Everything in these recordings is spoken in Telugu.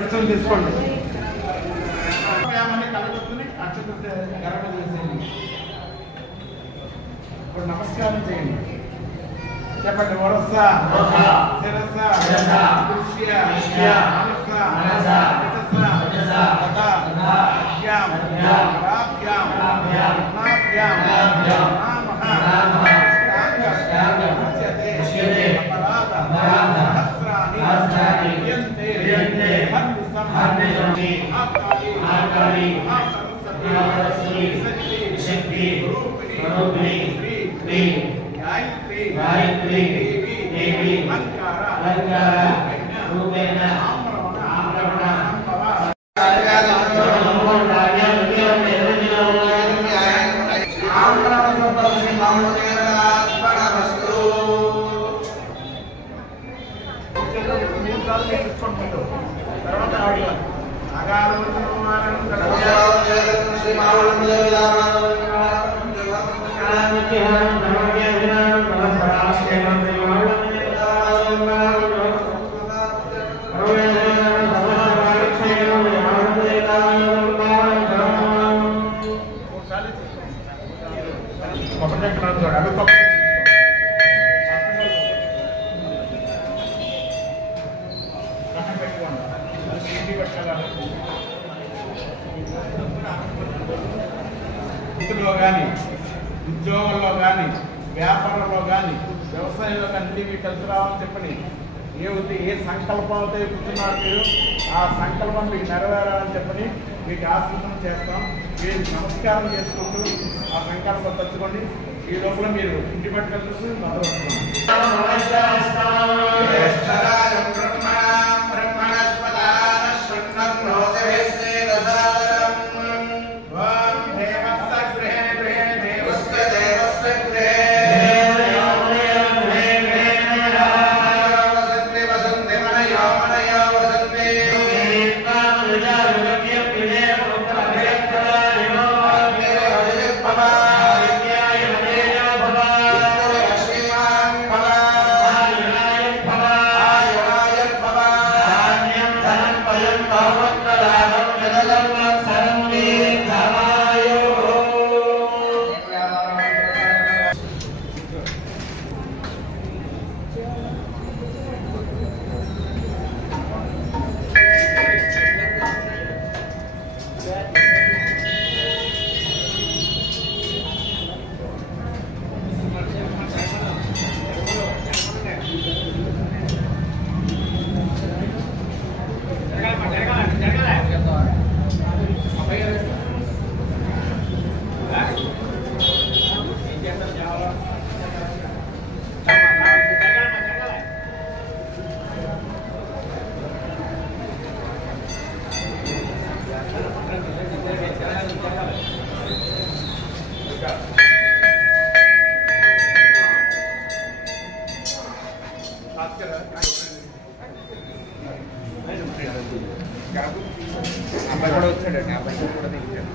తీసుకోండి. కలగొట్టుకుని అక్షత గరగ చేసేయండి. ఇప్పుడు నమస్కారం చేయండి. చెప్పండి. వరస శిరస దృశ్య మనస गायत्री देवी अलंकार रूपेण వృత్తిలో కానీ ఉద్యోగంలో కానీ వ్యాపారంలో కానీ వ్యవసాయంలో కానీ మీకు కలిసి రావాలని చెప్పని ఏ సంకల్పంతో కూర్చున్నారు మీరు ఆ సంకల్పం మీకు నెరవేరాలని చెప్పని మీకు ఆశీర్వదనం చేస్తాం. మీరు నమస్కారం చేసుకుంటూ ఆ సంకల్పం తెచ్చుకోండి. ఈ లోపల మీరు ఇంటి పట్టుకెళ్ళి మొదలు అబ్బాయి కూడా వచ్చాడండి. అబ్బాయి కూడా దిగుతాడు.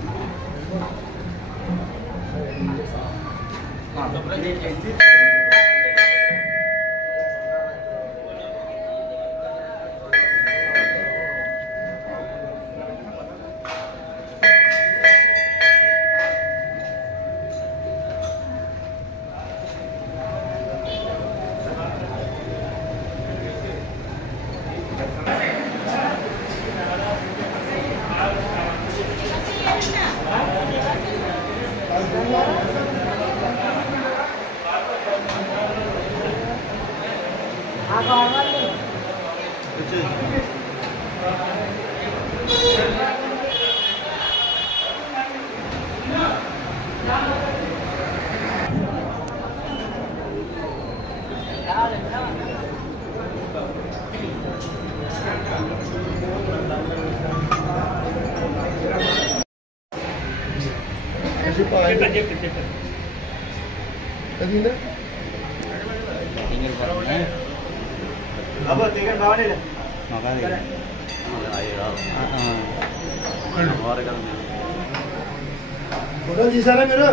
ఫోటోలు తీసారా మీరు?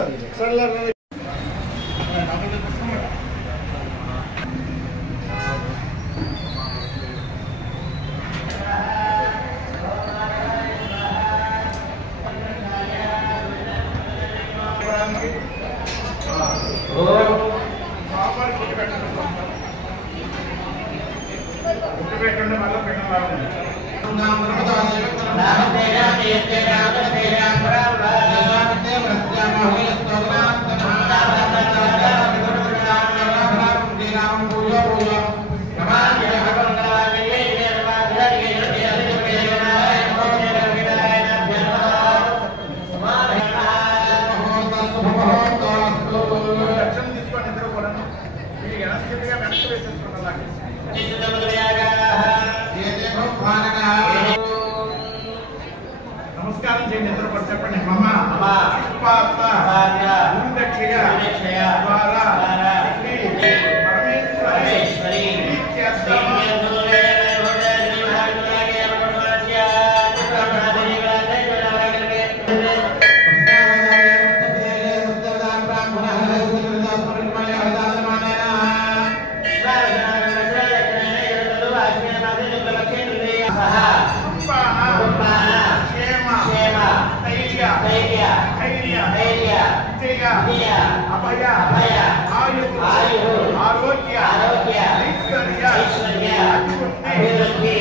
పెట్టండి మళ్ళీ పెట్టండి నమస్కారం చేయండి ఇద్దరు కూడా చెప్పండి మమ ద్వారా పరమేశ్వరి అభయ ఆరోగ్య అభివృద్ధి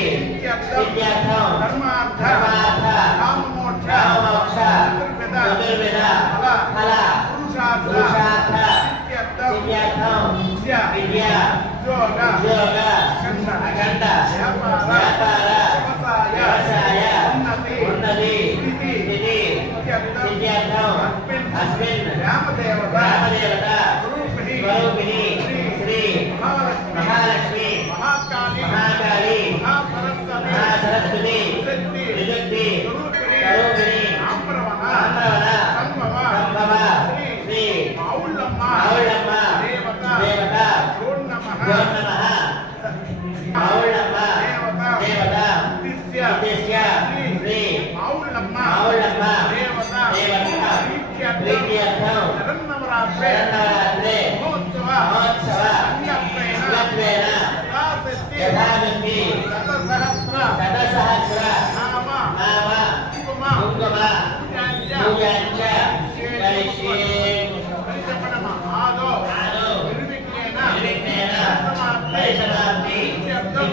ధర్మార్థ కామమోక్ష ఫల పురుషార్థ విద్య ఉద్యోగ అఖండ వ్యాపార వ్యవసాయ ఉన్నతి స్థితి అస్మిన్ రామదేవత స్వరూపిణి శ్రీ మహాలక్ష్మి మహాకాళి మహాసరస్వతి విశక్తి స్వరూపిణి ఆంబరవన సంభవ శ్రీ మౌళ్ళమ్మ దేవత నమః మౌళ్ళమ్మ దేవత ఉద్దేశ్య శ్రీ మౌళ్ళమ్మ దేవత శరన్నవరాత్రే మహోత్సవ అన్యత్వేన యథాశక్తి శతసహస్ర నామ కుంకుమ పూజాంచ కరిష్యే చెప్పడమా ఆదో నిర్విఘ్నేన పరిసమాప్తి ఇత్యర్థం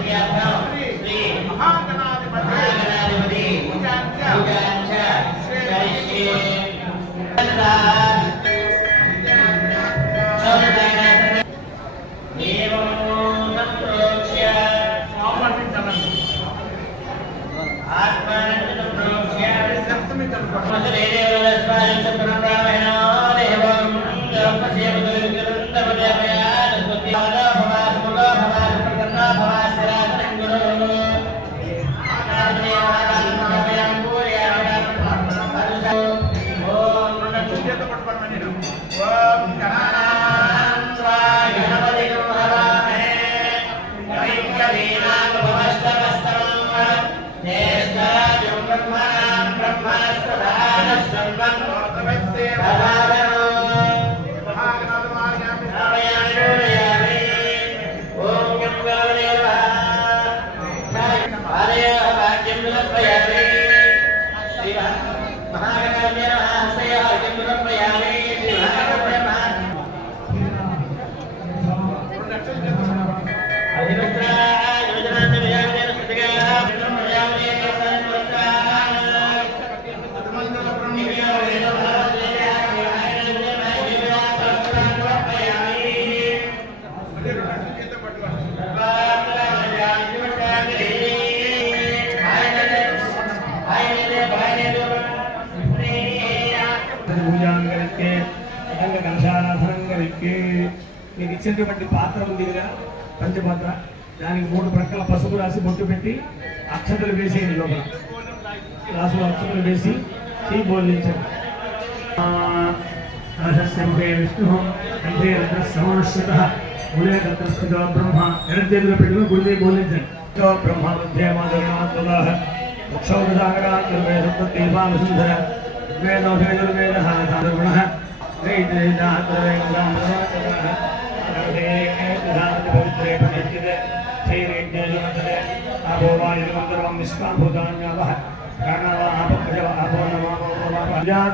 శ్రీ మహాగణాధిపతి పూజాంచ కరిష్యే మీకు ఇచ్చినటువంటి పాత్ర ఉంది కదా పంచపాత్ర, దానికి 3 ప్రక్కల పసుపు రాసి బొట్టు పెట్టి అక్షతలు వేసేయండి. లోపల రాసులో అక్షతలు వేసి శ్రీ బోధించండి. విష్ణు కంఠే రథ మూలే దత్తస్థిత బ్రహ్మ ఎడమ చేతిలో పెట్టుకుని గుడిదే బోధించండి. బ్రహ్మ మధ్యమాధురాహ వృక్షోదసాగరాధర వేదోషేదుర్వేద గుణ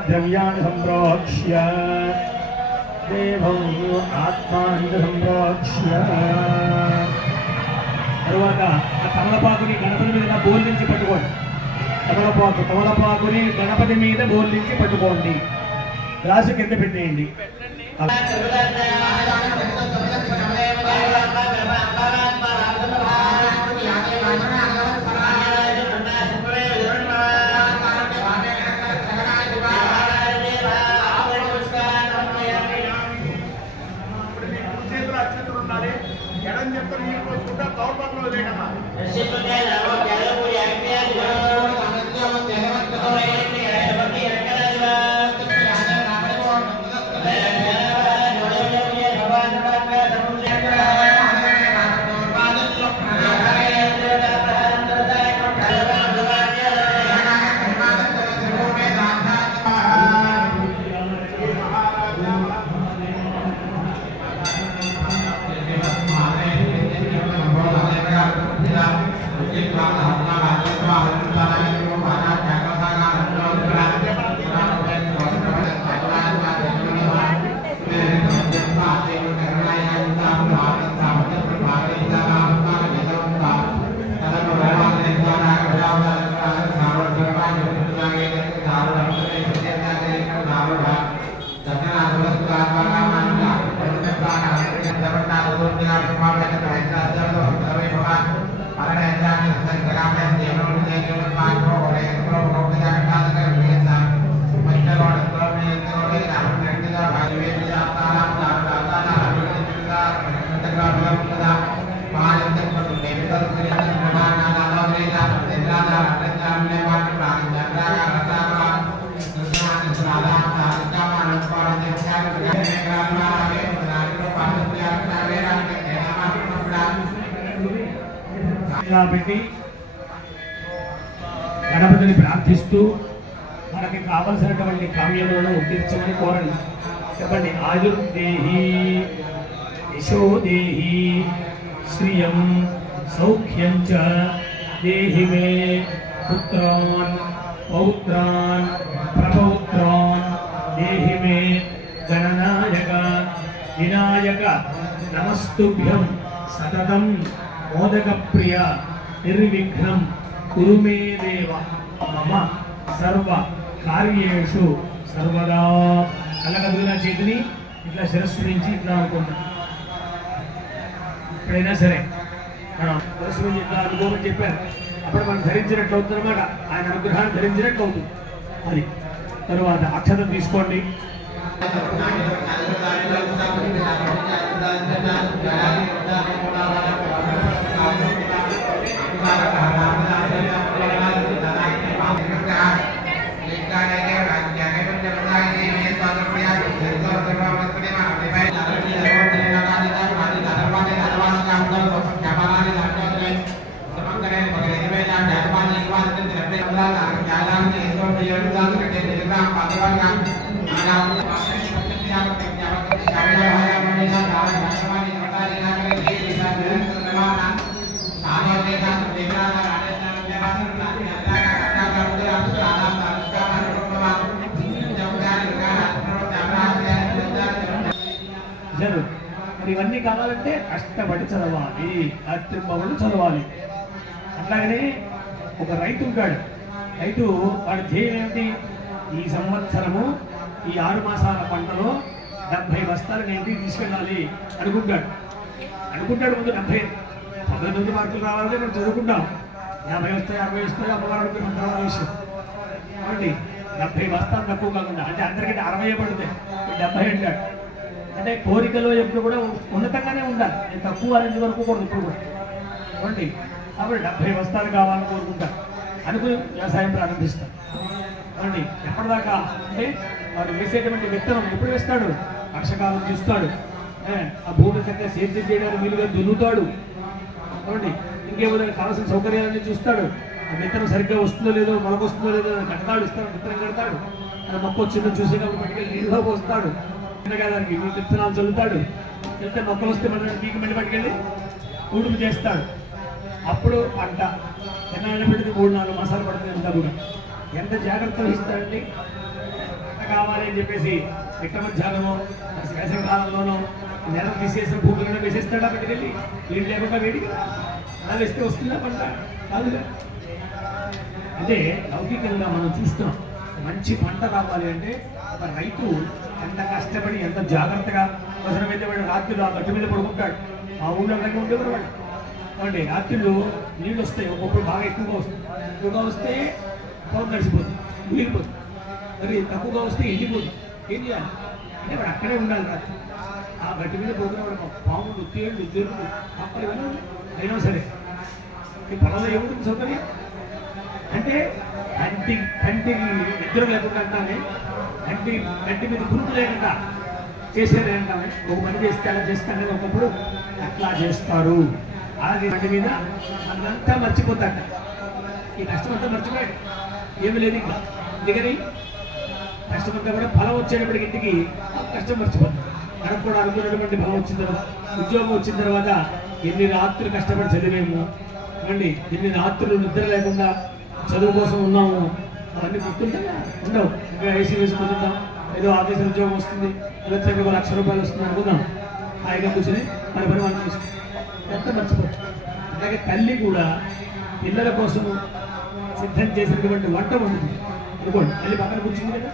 ద్రవ్యాన్ని సంప్రోక్ష్య దేవం ఆత్మాన్ని సంప్రోక్ష్య. తరువాత తమలపాకుని గణపతి మీద బోర్లించి పట్టుకోండి. తమలపాకుని గణపతి మీద బోర్లించి పట్టుకోండి. గ్లాసు కింద పెట్టేయండి. ఎడం చెప్తే నీరు పోసుకుంటా తోటలో లేకమ్మా పెట్టి గణపతిని ప్రార్థిస్తూ మనకి కావలసినటువంటి కామ్యములను తీర్చమని కోరండి. చెప్పండి. ఆయుర్దేహి యశోదేహి శ్రియం సౌఖ్యం చ దేహి మే పుత్రాన్ పౌత్రాన్ ప్రపౌత్రాన్ దేహి మే గణనాయక వినాయక నమస్తుభ్యం సతతం మోదక ప్రియ నిర్విఘ్నం కురు మే దేవ మమ సర్వ కార్యేషు సర్వదా. కళ్ళకదుగున చేతిని ఇట్లా శిరస్సు నుంచి ఇట్లా అనుకుంటాం. ఎప్పుడైనా సరే మనం శిరస్సు నుంచి ఇట్లా అనుకోమని చెప్పారు. అప్పుడు మనం ధరించినట్లు అవుతుంది అనమాట. ఆయన అనుగ్రహాన్ని ధరించినట్లు అవుతుంది. అది తరువాత అక్షతం తీసుకోండి. ఇవన్నీ కావాలంటే కష్టపడి చదవాలి, రాత్రింబవళ్ళు చదవాలి. అట్లాగనే ఒక రైతు ఉంటాడు. రైతు వాడి ధ్యేయం ఏమిటి? ఈ సంవత్సరము ఈ 6 మాసాల పంటలో 70 బస్తాలు నేను తీసుకెళ్ళాలి అనుకుంటాడు. ముందు 19 మార్కులు రావాలంటే మనం చదువుకుంటాం. 50 వస్తాయి, 60 వస్తాయి, అమ్మగారు తర్వాత విషయం. కాబట్టి 70 బస్తాలు తక్కువ కాకుండా, అంటే అందరికంటే 60 పడుతాయి, 70 అంటాడు. అంటే కోరికలో ఎప్పుడు కూడా ఉన్నతంగానే ఉండాలి. నేను తక్కువ అనేది వరకు కూడా ఇప్పుడు కూడా చూడండి. కాబట్టి 70 బస్తాలు కావాలని కోరుకుంటారు. అనుకుని వ్యవసాయం ప్రారంభిస్తాడు. చూడండి ఎప్పటిదాకా అంటే వాడు వేసేటువంటి విత్తనం ఎప్పుడు వేస్తాడు? వర్షకాలం చూస్తాడు. ఆ భూమి చక్కగా సేద్యం చేయడానికి వీలుగా దున్నుతాడు. చూడండి ఇంకేమైనా కావాల్సిన సౌకర్యాలన్నీ చూస్తాడు. ఆ విత్తనం సరిగ్గా వస్తుందో లేదో, మొలకొస్తుందో లేదో కడతాడు, ఇస్తాడు, విత్తనం కడతాడు. అది మొక్క వచ్చిందో చూసే కాబట్టి పట్టుకెళ్ళి నీళ్ళలో పోస్తాడు. దానికి విత్తనాలు చల్లుతాడు. వెళ్తే మొక్కలు వస్తే మన పీకి మళ్ళీ పట్టుకెళ్ళి ఊడుపు చేస్తాడు. అప్పుడు పంట ఎన్నాళ్ళు పెడితే 3-4 మాసాలు పడుతుంది. అంతా కూడా ఎంత జాగ్రత్త వహిస్తాడండి. పంట కావాలి అని చెప్పేసి మిట్ట మధ్యాహ్నమో వేసవికాలంలోనో నెల తీసేసిన భూములను వేసేస్తాడా పట్టుకెళ్ళి నీళ్ళు లేకుండా వేడి అలా వేస్తే వస్తుందా పంట కాదుగా. అంటే లౌకికంగా మనం చూస్తున్నాం మంచి పంట రావాలి అంటే ఒక రైతు ఎంత కష్టపడి ఎంత జాగ్రత్తగా అవసరమైతే వాడు రాత్రిలో ఆ గట్టు మీద పడుకుంటాడు. ఆ ఊళ్ళో అలాగే ఉండేవారు వాడు. కాబట్టి రాత్రిలో నీళ్ళు వస్తాయి, ఒక్కొక్కరు బాగా ఎక్కువగా వస్తే పొలం నడిచిపోతుంది, మునిగిపోతుంది. మరి తక్కువగా వస్తే ఎండిపోతుంది. ఏం చేయాలి అంటే వాడు అక్కడే ఉండాలి రాత్రి. ఆ గట్టి మీద పడుకునేవాడు పాములు, తేళ్ళు, జరుపులు అప్పుడు అయినా సరే ఈ పొలంలో ఏముంటుంది సౌకర్యం అంటే కంటికి నిద్ర లేకుండా అంటానే, కంటి మీద పురుగు లేకుండా చేసేది అంటామే. ఒక పని చేస్తే అలా చేస్తానే ఒకప్పుడు అట్లా చేస్తారు. అలాగే కంటి మీద అదంతా మర్చిపోతాడ. ఈ కష్టమంతా మర్చిపోయాడు, ఏమి లేదు ఇంకా. అందుకని కష్టమంతా కూడా ఫలం వచ్చేటప్పటికి ఇంటికి కష్టం మర్చిపోతాడు. మనకు కూడా అనుకున్నటువంటి ఫలం వచ్చిన తర్వాత, ఉద్యోగం వచ్చిన తర్వాత ఎన్ని రాత్రులు కష్టపడి చదివేము అండి, ఎన్ని రాత్రులు నిద్ర లేకుండా చదువు కోసం ఉన్నాము, అవన్నీ గుర్తుంటాయా? ఉండవు. ఇంకా ఏసీ వేసుకుంటుంటాం, ఏదో ఆఫీసు ఉద్యోగం వస్తుంది, వచ్చాక ఒక ₹1,00,000 వస్తుంది అనుకుందాం. హాయిగా కూర్చొని మన పని మనం చూస్తాం, ఎంత మర్చిపోతాం. అలాగే తల్లి కూడా పిల్లల కోసం సిద్ధం చేసినటువంటి వంట ఉంటుంది అనుకోండి, తల్లి పక్కన కూర్చుంది కదా.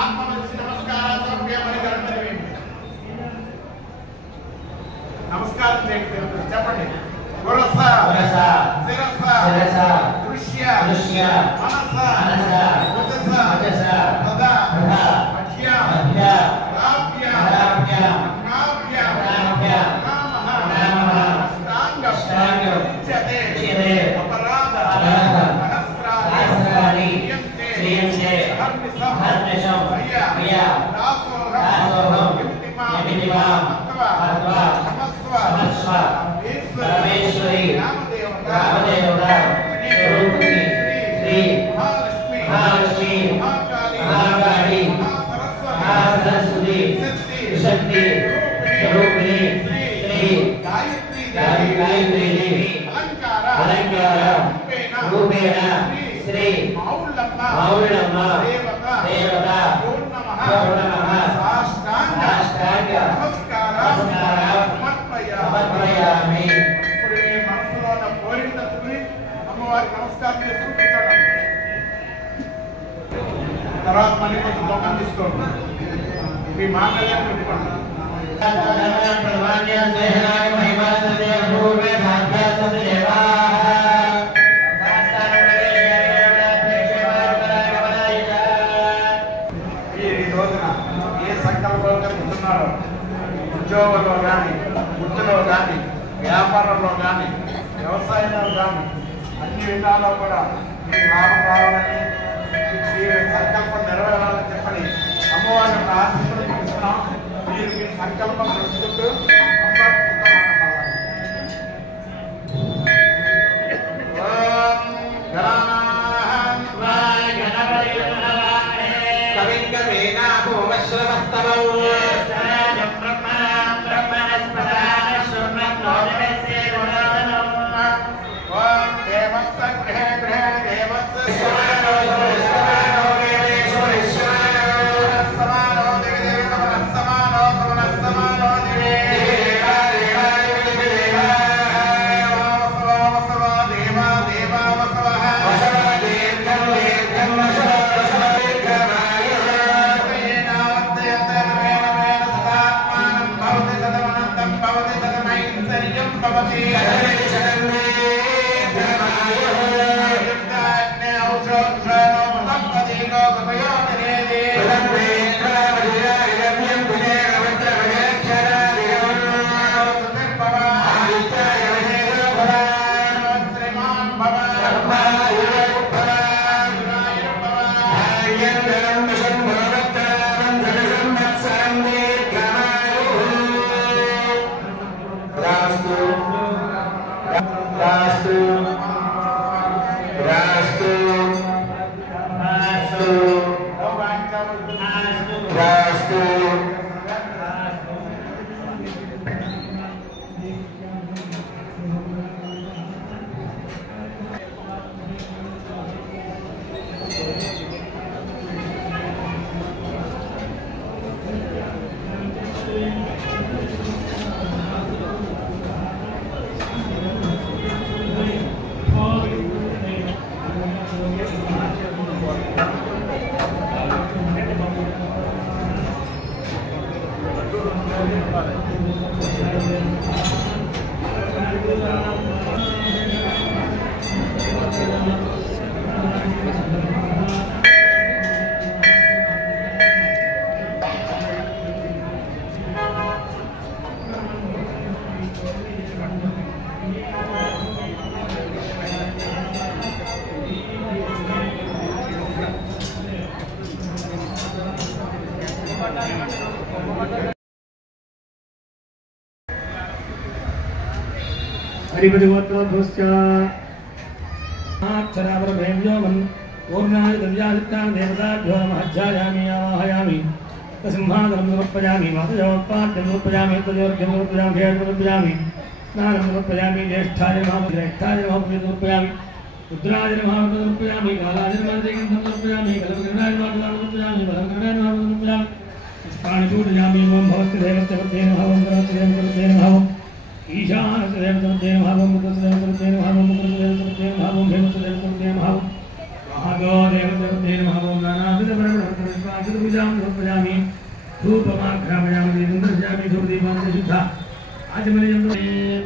ఆత్మ నమస్కారం తర్వాత మళ్ళీ కొంచెం దొంగ తీసుకోండి మీ మాటలే పెట్టుకోండి ఈ రోజున ఏ సంకల్పంగా ఉంటున్నారో ఉద్యోగంలో కానీ వృత్తిలో కానీ వ్యాపారంలో కానీ వ్యవసాయంలో కానీ అన్ని విధాల్లో కూడా మీకు లాభం రావాలని ఈ సంకల్పం నెరవేరాలని చెప్పని అమ్మవారిని ఆశీస్సులు ఇస్తున్నాం. మీరు మీ సంకల్పం తెలుసుకుంటూ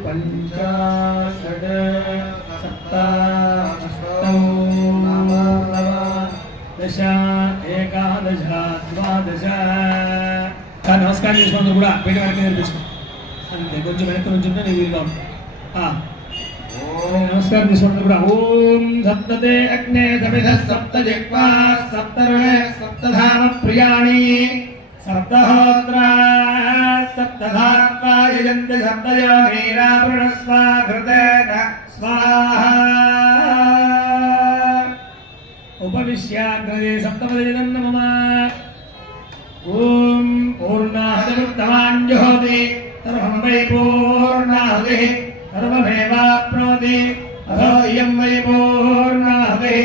पंचाशत ద్వాదశ. నమస్కారం చేసుకోండి కూడా పెట్టి వెనక్కి నేర్పించుకో అంతే, కొంచెం వెనక్కి నుంచి ఉంటే నేను వీలుగా ఉంటాను. నమస్కారం చేసుకోండి కూడా. ఓం సప్తతే అగ్నే సమిధ సప్త జిహ్వా సప్తర్వే సప్తధామ ప్రియాణి సప్తహోత్ర సప్తధాత్వా యజంతి సప్తయో నీరావృణస్వా ఘృతేన స్వాహా. ఉపవిశ్యాగ్రదే సప్తపదిదం నమః. ఓం పూర్ణాహుతిముత్తమాంజుహోతి సర్వం వై పూర్ణాహుతిః సర్వమేవాప్నోతి అథో ఇయం వై పూర్ణాహుతిః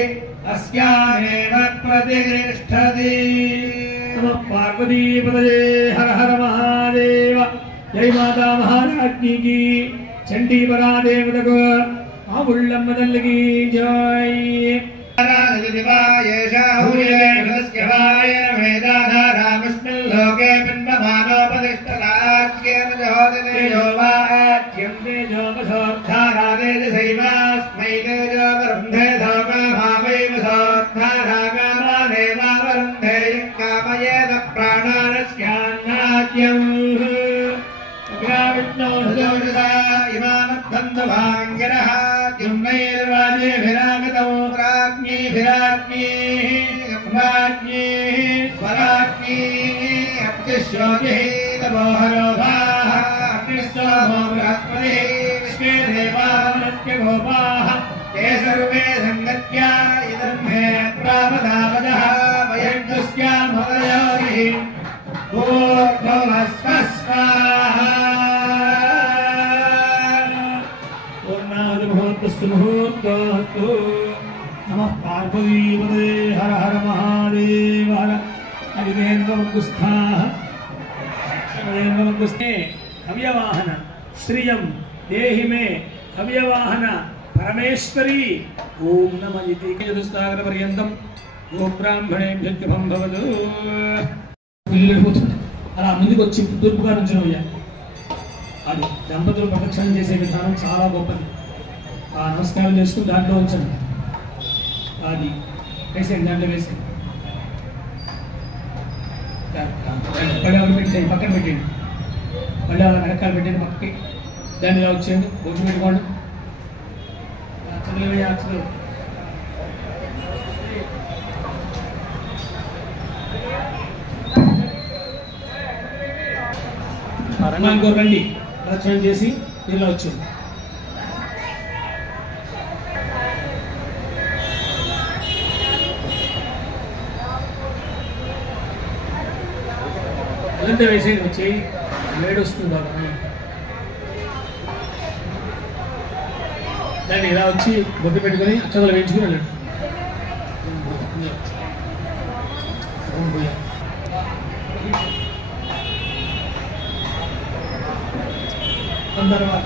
అస్యామేవ ప్రతిష్ఠతి. నమః పార్వతీపతయే హర హర మహాదేవ. జై మాతా మహారాజ్ఞి కీ, చండీ పరాదేవతకు ఆవుళ్ళమ్మ తల్లికి జై. లోకే పిన్వమానోపదిష్టరాజ్యేమోధారాదేశైవాస్మై తేజోవరుంధే ధోమభావైవసోద్ధారాగమానేవావరుంధే కామయేన ప్రాణానస్యాన్నాద్యం ఇమానద్బంధుభాంగిరః యుమ్నైర్వాజేభిరాగతౌ ప్రాజ్ఞీభిరాజ్ఞీ స్వరాజ్ఞీ అగ్నిశ్యోతిః తమోహరోధాః అగ్నిశ్చోమో బృహస్పతిః విశ్వే దేవావనత్య గోపాః ते सर्वे संगत्या इदं मे प्रावदावदः वयज्ञस्यामोदयोरिः भूर्भुवस्वस्वाहा. पूर्णादिमुहूर्तस्तु मुहूर्तोऽस्तु. नमः पार्वतीपतये हर हर महादेव. हर हरिदेन्द्रमङ्गुस्थाः हरिदेन्द्रमङ्गुस्थे हव्यवाहन श्रियं देहि मे हव्यवाहन परमेश्वरी. ओम नमः इति चतुस्सागर पर्यन्तं ఓం బ్రాహ్మణేభ్యో శుభం భవతు. వెళ్ళిపోతుంది అలా ముందుకు వచ్చి తూర్పుగా నుంచునయ్యా. అది దంపతులు ప్రదక్షిణం చేసే విధానం చాలా గొప్పది. ఆ నమస్కారం చేసుకుని దాంట్లో ఉంచండి. అది వేసేయండి, దాంట్లో వేసేయండి. పళ్ళ పెట్టేయండి, పక్కన పెట్టండి. పళ్ళ వెనకాల పెట్టండి పక్కకి. దాన్ని ఇలా వచ్చేయండి, బొట్టు పెట్టుకోండి. ఇంకో రండి, ప్రదక్షిణం చేసి ఇలా వచ్చింది. ఎంత వేసేది వచ్చి వేడి వస్తుంది బాగా. దాన్ని ఇలా వచ్చి బొట్టు పెట్టుకొని అక్షతలు వేయించుకుని వెళ్ళండి. తర్వాత